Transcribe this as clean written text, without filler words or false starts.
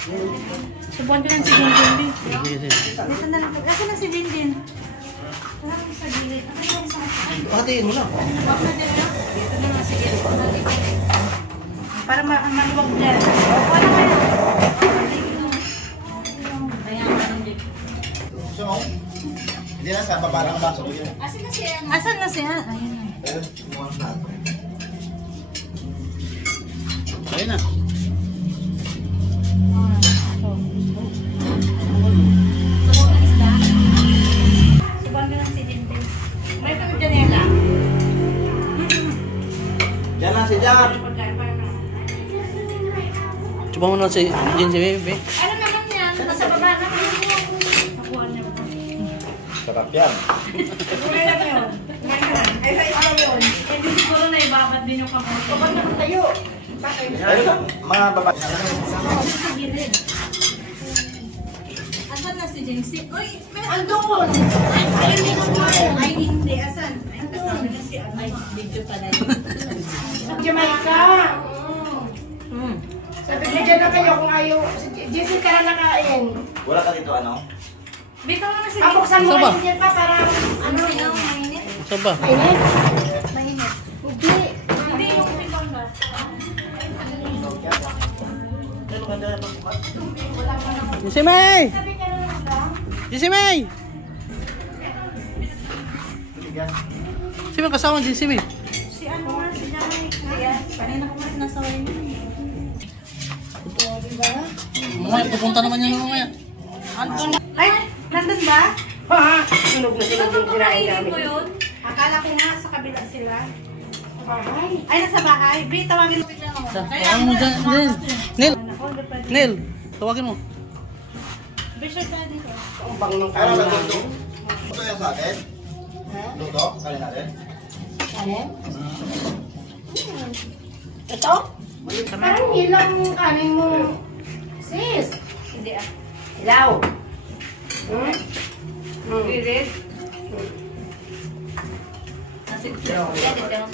Subuhan ko lang si Jinjin. Dito na lang. Asa na si Jinjin? Wala ko sa gilid. Patiin mo lang. Dito na lang, sige. Para maluwag dyan. Wala kayo. Ayan, parang dito. So, hindi na sa paparang baso. Asan na siya? Ayun na. Ayun na. Subuhan ko lang si Jinjin. May ito dyan yan lang. Diyan lang si Jack. Coba mo na si Jin si Bebe. Ano naman yan? Nasa baba na. Nakuha niya ba? Sarap yan. Kulay lang yun. Ay, sa isa yun. Hindi siguro na ibabat din yung kamay. O, ba't nakatayo? Ayun, mga babae. Sa gilid. Asan na si Jinxie? Uy, andun! Ay, hindi kumain. Ay, hindi. Asan? Ay, kasama na si Ay, video pa na yun. Jamaica! Sabi ko dyan na kayo kung ayaw. Jinxie ka na nakain. Wala ka dito ano? Bitaw na si Kapuksan mo Saba? kayo dyan pa para Ano yung mainit? Saan ba? mainit. Mainit. Hindi. Hindi yung bitaw na. Si May! Si May! Si May kasama din si May. Si ano nga, si Jamay. Ayan, kanina ko mas nasa wain yun. Mamaya, pupunta naman yan mamaya. Ay, nandun ba? Ha? Sunog na sunog yung kinain namin. yun? Akala ko nga sa kabila sila. Sa bahay. Ay, nasa bahay. Bri, tawagin mo. Tawagin mo dyan, Nel. Nel! Nel! Tawagin mo. Bri, sure tayo dito. Ang bang ng Ano kain ba namin. luto? Luto yan sa atin? Luto? Kali natin? Kanin? Ito? Parang ilang kanin mo. Sis. Hindi ah. Ilaw. Hmm? Birit. Nasig siya. Yan, ito yung